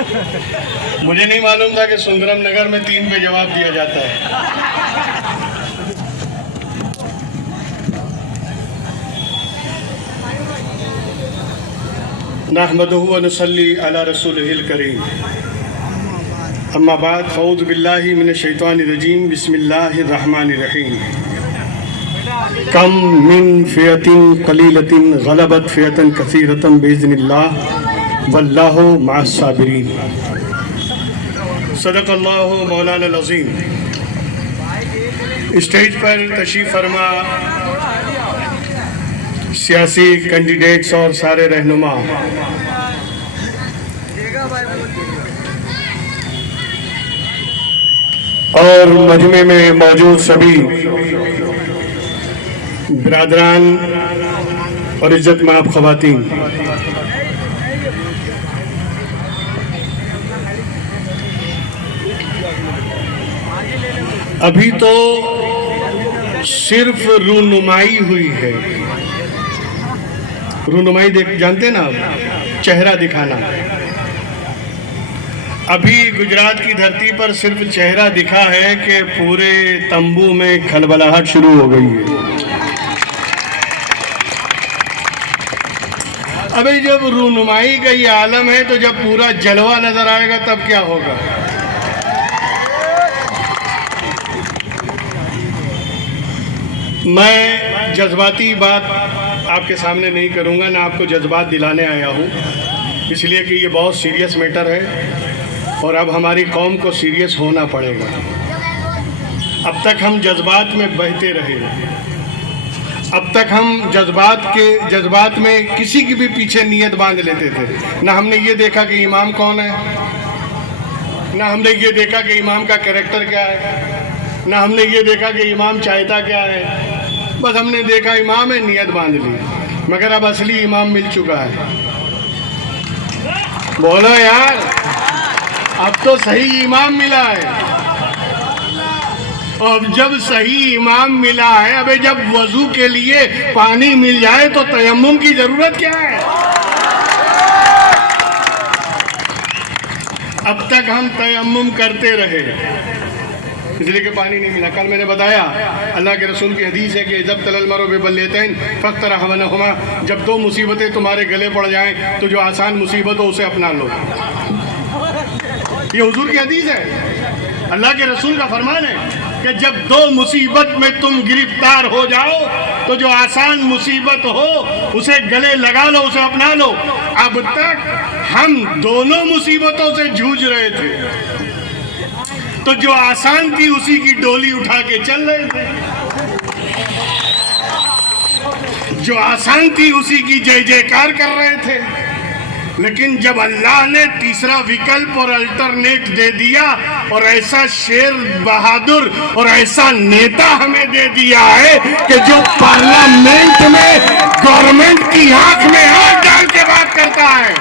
मुझे नहीं मालूम था कि सुंदरम नगर में 3 पे जवाब दिया जाता है। नहमदुहु व नुसल्ली अला रसूलिहिल करीम। अम्मा बाद फ़ऊज़ु बिल्लाहि मिनश शैतानिर रजीम। बिस्मिल्लाहिर रहमानिर रहीम। कम मिन फ़ियतिन क़लीलतिन ग़लबत फ़ियतन कसीरतन बिइज़्निल्लाह वल्लाहु मअस साबिरीन। सदक़ल्लाहु मौलाना अज़ीम। स्टेज पर तशरीफ़ फरमा सियासी कैंडिडेट्स और सारे रहनुमा, और मजमे में मौजूद सभी बिरादरान और इज्जत माब ख़वातीन, अभी तो सिर्फ रूनुमाई हुई है। रूनुमाई जानते ना आप, चेहरा दिखाना। अभी गुजरात की धरती पर सिर्फ चेहरा दिखा है कि पूरे तंबू में खलबलाहट शुरू हो गई है। अभी जब रूनुमाई का ये आलम है तो जब पूरा जलवा नजर आएगा तब क्या होगा। मैं जज्बाती बात आपके सामने नहीं करूंगा, ना आपको जज्बात दिलाने आया हूँ, इसलिए कि ये बहुत सीरियस मैटर है और अब हमारी कौम को सीरियस होना पड़ेगा। अब तक हम जज्बात में बहते रहे, अब तक हम जज्बात में किसी की भी पीछे नीयत बांध लेते थे। ना हमने ये देखा कि इमाम कौन है, ना हमने ये देखा कि इमाम का कैरेक्टर क्या है, ना हमने ये देखा कि इमाम चाहता क्या है। बस हमने देखा इमाम है, नियत बांध ली। मगर अब असली इमाम मिल चुका है। बोलो यार, अब तो सही इमाम मिला है। अब जब सही इमाम मिला है, अबे जब वजू के लिए पानी मिल जाए तो तयम्मुम की जरूरत क्या है। अब तक हम तयम्मुम करते रहे इसलिए कि पानी नहीं मिला। कल मैंने बताया अल्लाह के रसूल की हदीस है कि जब तलल मरो बेबल्लेतैन फख्तरहमनहुमा, जब 2 मुसीबतें तुम्हारे गले पड़ जाएं तो जो आसान मुसीबत हो उसे अपना लो। ये हुजूर की हदीस है, अल्लाह के रसूल का फरमान है कि जब 2 मुसीबत में तुम गिरफ्तार हो जाओ तो जो आसान मुसीबत हो उसे गले लगा लो, उसे अपना लो। अब तक हम दोनों मुसीबतों से जूझ रहे थे, तो जो आसान थी उसी की डोली उठा के चल रहे थे, जो आसान थी उसी की जय जयकार कर रहे थे। लेकिन जब अल्लाह ने तीसरा विकल्प और अल्टरनेट दे दिया और ऐसा शेर बहादुर और ऐसा नेता हमें दे दिया है कि जो पार्लियामेंट में गवर्नमेंट की आंख में आंख डाल के बात करता है,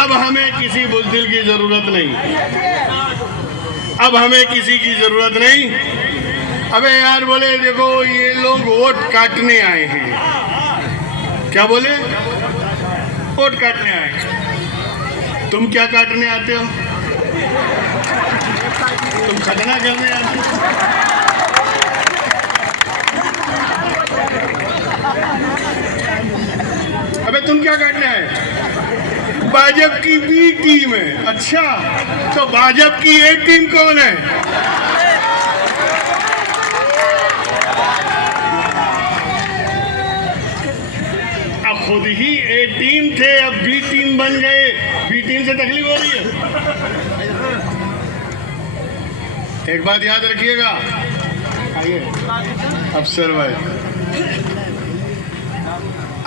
अब हमें किसी बुज़दिल की जरूरत नहीं, अब हमें किसी की जरूरत नहीं। अबे यार बोले देखो ये लोग वोट काटने आए हैं। क्या बोले? वोट काटने आए। तुम क्या काटने आते हो? तुम खतना करने आते हो? अबे तुम क्या काटने आए? भाजपा की बी टीम है। अच्छा, तो भाजपा की ए टीम कौन है? अब खुद ही ए टीम थे, अब बी टीम बन गए। बी टीम से तकलीफ हो रही है। एक बात याद रखिएगा, आइए अफसर भाई,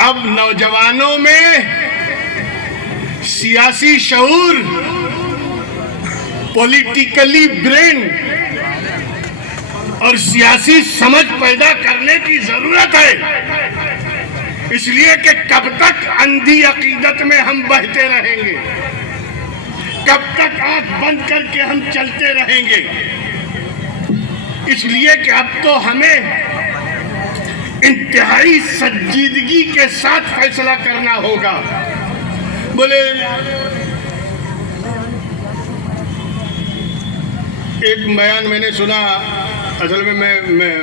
अब नौजवानों में सियासी शऊर, पॉलिटिकली ब्रेन और सियासी समझ पैदा करने की जरूरत है। इसलिए कि कब तक अंधी अकीदत में हम बहते रहेंगे, कब तक आंख बंद करके हम चलते रहेंगे। इसलिए कि अब तो हमें इंतहाई संजीदगी के साथ फैसला करना होगा। बोले एक बयान मैंने सुना, असल में मैं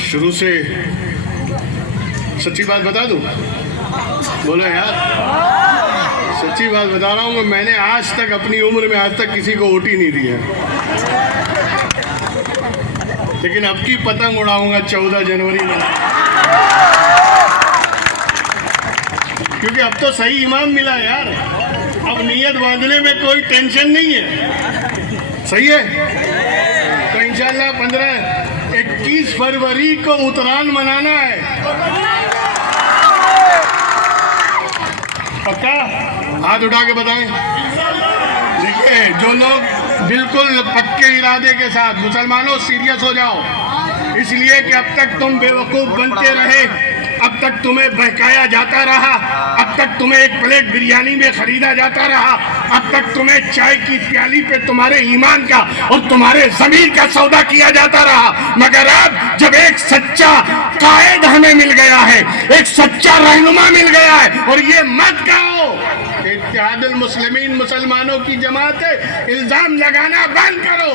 शुरू से सच्ची बात बता दूं, बोलो यार सच्ची बात बता रहा हूँ, मैंने आज तक अपनी उम्र में आज तक किसी को वोट ही नहीं दिया, लेकिन अब की पतंग उड़ाऊंगा 14 जनवरी में, क्योंकि अब तो सही इमाम मिला यार, अब नियत बांधने में कोई टेंशन नहीं है, सही है। तो इंशाल्लाह 21 फरवरी को उत्तरायण मनाना है, पक्का? हाथ उठा के बताएं। देखिए जो लोग बिल्कुल पक्के इरादे के साथ, मुसलमानों सीरियस हो जाओ, इसलिए कि अब तक तुम बेवकूफ बनते रहे, अब तक तुम्हें बहकाया जाता रहा, अब तक तुम्हें एक प्लेट बिरयानी में खरीदा जाता रहा, अब तक तुम्हें चाय की प्याली पे तुम्हारे ईमान का और तुम्हारे जमीर का सौदा किया जाता रहा, मगर अब जब एक सच्चा कायद हमें मिल गया है, एक सच्चा रहनुमा मिल गया है, और ये मत कहो इत्तेहादुल मुस्लिमीन मुसलमानों की जमात है, इल्जाम लगाना बंद करो।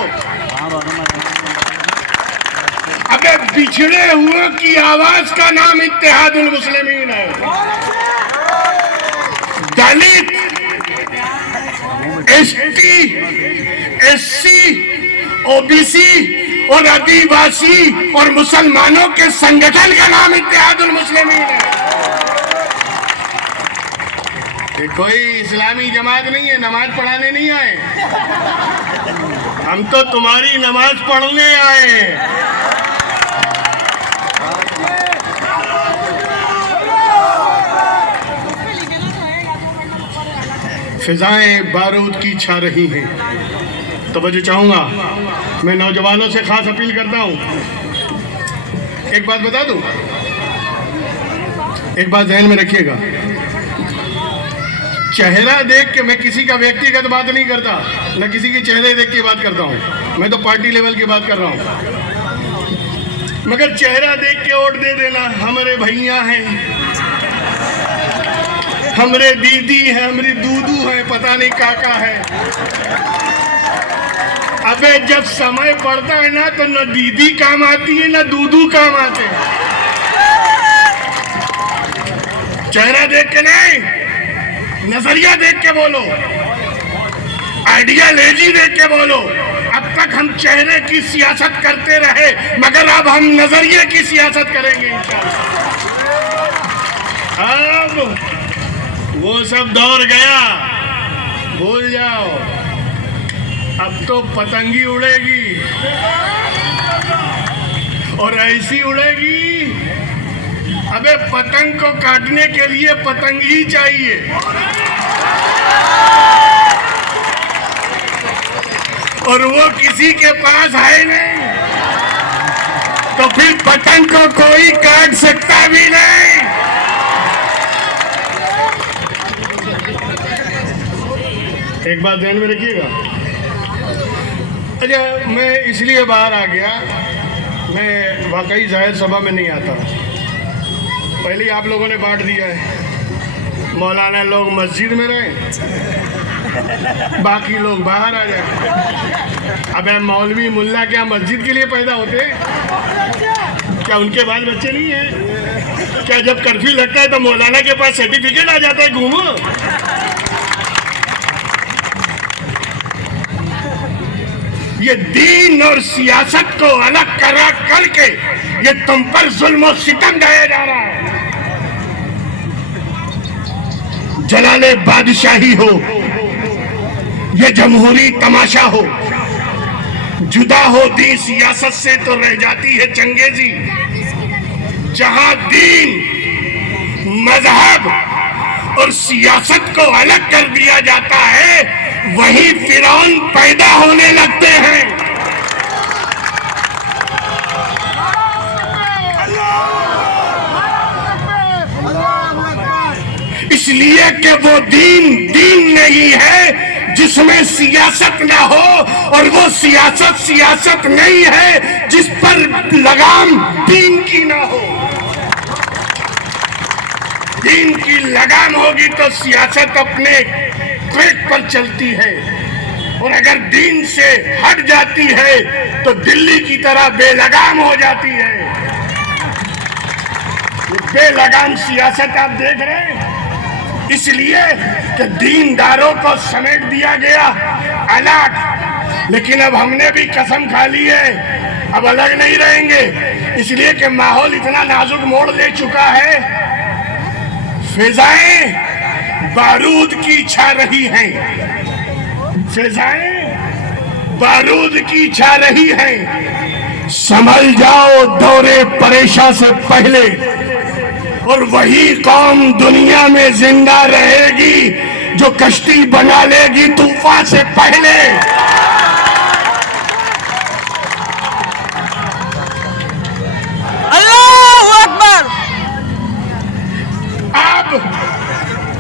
अबे बिछड़े हुए की आवाज का नाम इत्तेहादुल मुस्लिमीन है। दलित, एसटी, एससी, ओबीसी और आदिवासी और मुसलमानों के संगठन का नाम इत्तेहादुल मुस्लिमीन है। ये कोई इस्लामी जमात नहीं है, नमाज पढ़ाने नहीं आए, हम तो तुम्हारी नमाज पढ़ने आए। फिजाएं बारूद की छा रही हैं, तवज्जो चाहूंगा, मैं नौजवानों से खास अपील करता हूं। एक बात बता दूं, एक बात ध्यान में रखिएगा, चेहरा देख के, मैं किसी का व्यक्तिगत बात नहीं करता, न किसी के चेहरे देख के बात करता हूं, मैं तो पार्टी लेवल की बात कर रहा हूं, मगर चेहरा देख के वोट दे देना, हमारे भैया हैं, हमरे दीदी है, हमारी दूदू है, पता नहीं काका है। अबे जब समय पड़ता है ना, तो न दीदी काम आती है न दूदू काम आते हैं। चेहरा देख के नहीं, नजरिया देख के बोलो, आइडियालॉजी देख के बोलो। अब तक हम चेहरे की सियासत करते रहे, मगर अब हम नजरिए की सियासत करेंगे इंशाअल्लाह। अब वो सब दौर गया, भूल जाओ, अब तो पतंगी उड़ेगी, और ऐसी उड़ेगी, अबे पतंग को काटने के लिए पतंग ही चाहिए। और वो किसी के पास है नहीं, तो फिर पतंग को कोई काट सकता भी नहीं। एक बात ध्यान में रखिएगा। अच्छा, मैं इसलिए बाहर आ गया, मैं वाकई जाहिर सभा में नहीं आता, पहले ही आप लोगों ने बांट दिया है, मौलाना लोग मस्जिद में रहे, बाकी लोग बाहर आ जाए। अबे मौलवी मुल्ला क्या मस्जिद के लिए पैदा होते? क्या उनके बाल बच्चे नहीं हैं? क्या जब कर्फ्यू लगता है तो मौलाना के पास सर्टिफिकेट आ जाता है, घूमो? ये दीन और सियासत को अलग करा करके ये तुम पर जुल्म और सितम ढाया जा रहा है। जलाले बादशाही हो, ये जमहूरी तमाशा हो, जुदा हो दीन सियासत से तो रह जाती है चंगेजी। जहां दीन, मजहब और सियासत को अलग कर दिया जाता है, वहीं फिरौन पैदा होने लगते हैं। इसलिए कि वो दीन नहीं है जिसमें सियासत ना हो, और वो सियासत नहीं है जिस पर लगाम दीन की ना हो। दीन की लगाम होगी तो सियासत अपने ट्रैक पर चलती है, और अगर दीन से हट जाती है तो दिल्ली की तरह बेलगाम हो जाती है। बेलगाम सियासत आप देख रहे हैं, इसलिए कि दीनदारों को समेट दिया गया अलग, लेकिन अब हमने भी कसम खा ली है अब अलग नहीं रहेंगे, इसलिए कि माहौल इतना नाजुक मोड़ ले चुका है। फिजाएं बारूद की छा रही हैं, फिजाएं बारूद की छा रही हैं। संभल जाओ दौरे परेशान से पहले, और वही कौम दुनिया में जिंदा रहेगी जो कश्ती बना लेगी तूफान से पहले। अल्लाहू अकबर। अब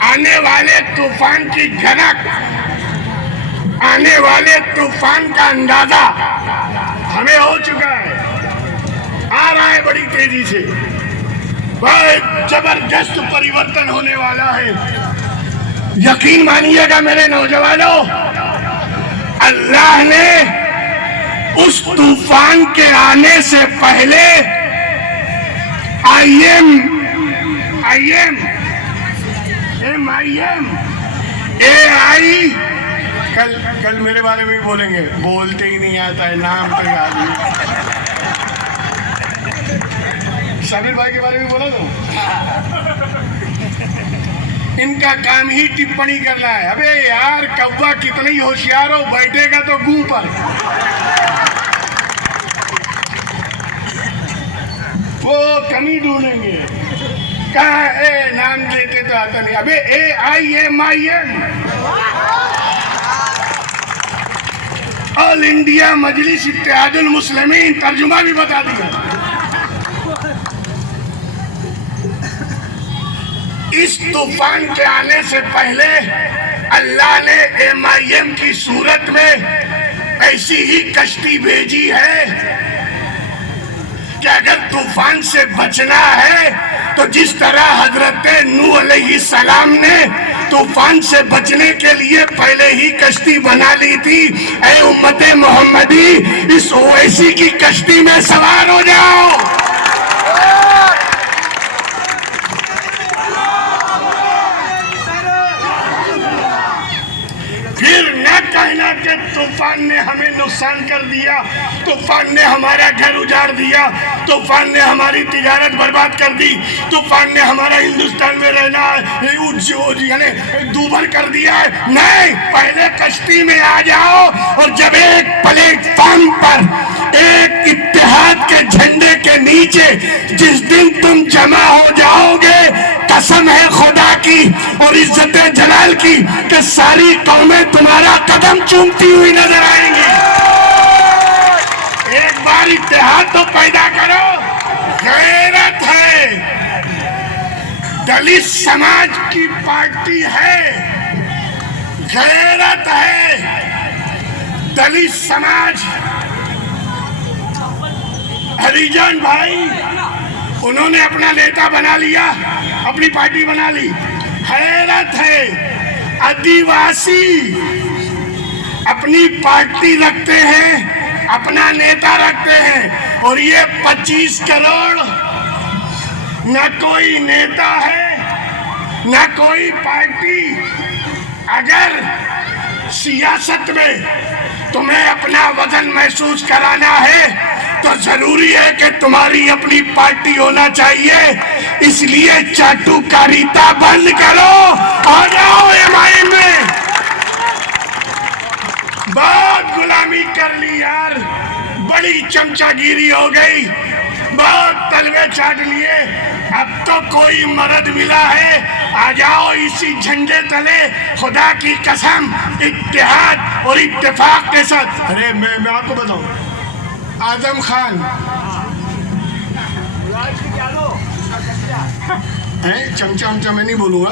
आने वाले तूफान की झलक, आने वाले तूफान का अंदाजा हमें हो चुका है, आ रहा है बड़ी तेजी से, बहुत जबरदस्त परिवर्तन होने वाला है। यकीन मानिएगा मेरे नौजवानों, अल्लाह ने उस तूफान के आने से पहले AI कल मेरे बारे में भी बोलेंगे, बोलते ही नहीं आता है, नाम तो याद नहीं। शामिर भाई के बारे में बोला तो इनका काम ही टिप्पणी करना है। अबे यार कौवा कितनी होशियार हो, बैठेगा तो गू पर। वो कमी ढूंढेंगे, कहा ए नाम लेते तो आता नहीं। अबे AIMIM ऑल इंडिया मजलिस इत्तेहादुल मुस्लिमीन, तर्जुमा भी बता दिया। इस तूफान के आने से पहले अल्लाह ने MIM की सूरत में ऐसी ही कश्ती भेजी है कि अगर तूफान से बचना है तो जिस तरह हजरत नूह अलैहिस्सलाम ने तूफान से बचने के लिए पहले ही कश्ती बना ली थी, ऐ उम्मते मोहम्मदी इस ओवैसी की कश्ती में सवार हो जाओ। फिर न कहना कि तूफान ने हमें नुकसान कर दिया, तूफान ने हमारा घर उजाड़ दिया, तूफान ने हमारी तिजारत बर्बाद कर दी, तूफान ने हमारा हिंदुस्तान में रहना यानी दूभर कर दिया है। नहीं, पहले कश्ती में आ जाओ, और जब एक प्लेटफॉर्म पर एक इत्तेहाद के झंडे के नीचे जिस दिन तुम जमा हो जाओगे, कसम है खुदा की और इज्जत जलाल की कि सारी कौमें तुम्हारा कदम चूमती हुई नजर आएंगी। एक बार इत्तेहाद तो पैदा करो। गैरत है, दलित समाज की पार्टी है, गैरत है, दलित समाज। हरिजन भाई उन्होंने अपना नेता बना लिया, अपनी पार्टी बना ली। हैरत है, आदिवासी अपनी पार्टी रखते हैं, अपना नेता रखते हैं, और ये 25 करोड़ न कोई नेता है न कोई पार्टी। अगर सियासत में तुम्हें अपना वजन महसूस कराना है तो जरूरी है कि तुम्हारी अपनी पार्टी होना चाहिए। इसलिए चाटुकारिता बंद करो, आ जाओ MIM में। बहुत गुलामी कर ली यार, बड़ी चमचागिरी हो गई, बहुत तलवे चाट लिए। अब तो कोई मदद मिला है, आ जाओ इसी झंडे तले, खुदा की कसम इत्तेहाद और इत्तेफाक के साथ। अरे मैं आपको बताऊं, आजम खान है, चमचा मैं नहीं बोलूंगा।